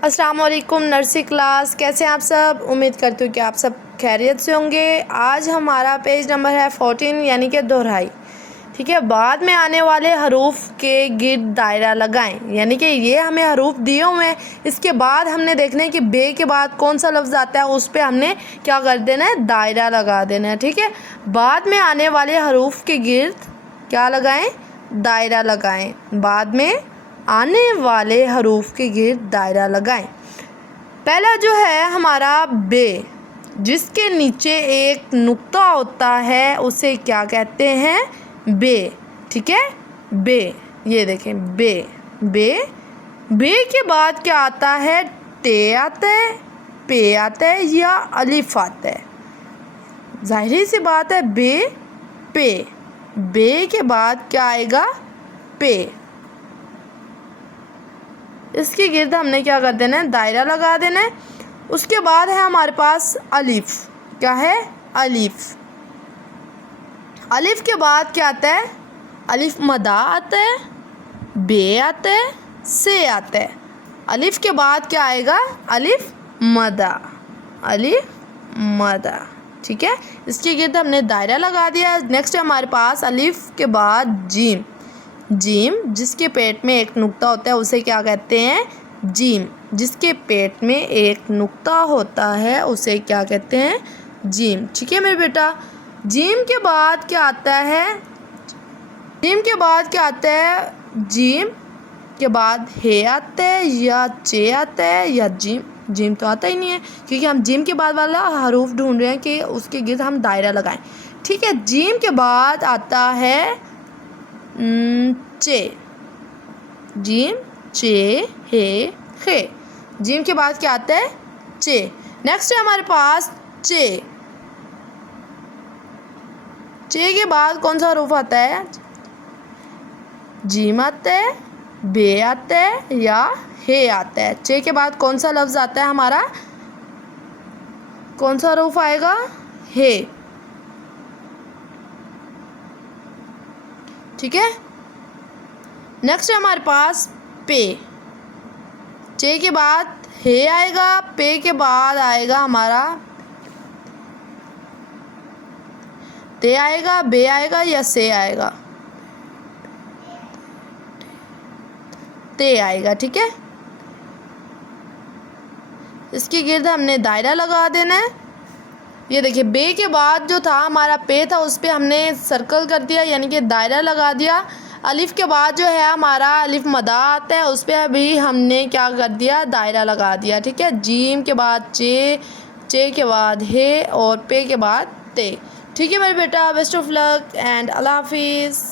अस्सलाम वालेकुम nursery class, कैसे हैं आप सब। उम्मीद करती हूँ कि आप सब खैरियत से होंगे। आज हमारा पेज नंबर है 14 यानी कि दोहराई। ठीक है, बाद में आने वाले हरूफ के गिर्द दायरा लगाएं। यानी कि ये हमें हरूफ दिए हुए हैं, इसके बाद हमने देखना है कि बे के बाद कौन सा लफ्ज़ आता है, उस पर हमने क्या कर देना है, दायरा लगा देना है। ठीक है, बाद में आने वाले हरूफ के गिर्द क्या लगाएं, दायरा लगाएं। बाद में आने वाले हरूफ के गिर्द दायरा लगाएं। पहला जो है हमारा बे, जिसके नीचे एक नुक्ता होता है उसे क्या कहते हैं, बे। ठीक है, बे, ये देखें बे। बे बे के बाद क्या आता है, ते आता है, पे आता है या अलिफ आता है। जाहिर सी बात है, बे पे। बे के बाद क्या आएगा, पे। इसके गिर्द हमने क्या कर देना है, दायरा लगा देना है। उसके बाद है हमारे पास अलिफ। क्या है, अलिफ। अलिफ के बाद क्या आता है, अलिफ मदा आता है, बे आता है, से आता है। अलिफ के बाद क्या आएगा, अलिफ मदा, अलिफ मदा। ठीक है, इसके गिर्द हमने दायरा लगा दिया। नेक्स्ट है हमारे पास अलिफ के बाद जीम। जीम, जिसके पेट में एक नुक्ता होता है उसे क्या कहते हैं, जीम। जिसके पेट में एक नुक्ता होता है उसे क्या कहते हैं, जीम। ठीक है मेरे बेटा, जीम के बाद क्या आता है, जीम के बाद क्या आता है, जीम के बाद हे आता है या चे आता है या जीम। जीम तो आता ही नहीं है, क्योंकि हम जीम के बाद वाला हरूफ ढूंढ रहे हैं कि उसके गिर्द हम दायरा लगाएं। ठीक है, जीम के बाद आता है चे। जीम, चे, हे, खे। जीम के बाद क्या आता है, चे। नेक्स्ट है हमारे पास चे। चे के बाद कौन सा हरूफ आता है, जीम आता है, बे आता है या हे आता है। चे के बाद कौन सा लफ्ज़ आता है हमारा, कौन सा हरूफ आएगा, हे। ठीक है, नेक्स्ट है हमारे पास पे। चे के बाद हे आएगा, पे के बाद आएगा हमारा ते आएगा, बे आएगा या से आएगा, ते आएगा। ठीक है, इसके गिर्द हमने दायरा लगा देना है। ये देखिए, बे के बाद जो था हमारा पे था उस पर हमने सर्कल कर दिया, यानी कि दायरा लगा दिया। अलिफ के बाद जो है हमारा अलिफ मदा आता है, उस पर भी हमने क्या कर दिया, दायरा लगा दिया। ठीक है, जीम के बाद चे, चे के बाद हे और पे के बाद ते। ठीक है मेरे बेटा, बेस्ट ऑफ लक एंड अल्लाह हाफिज़।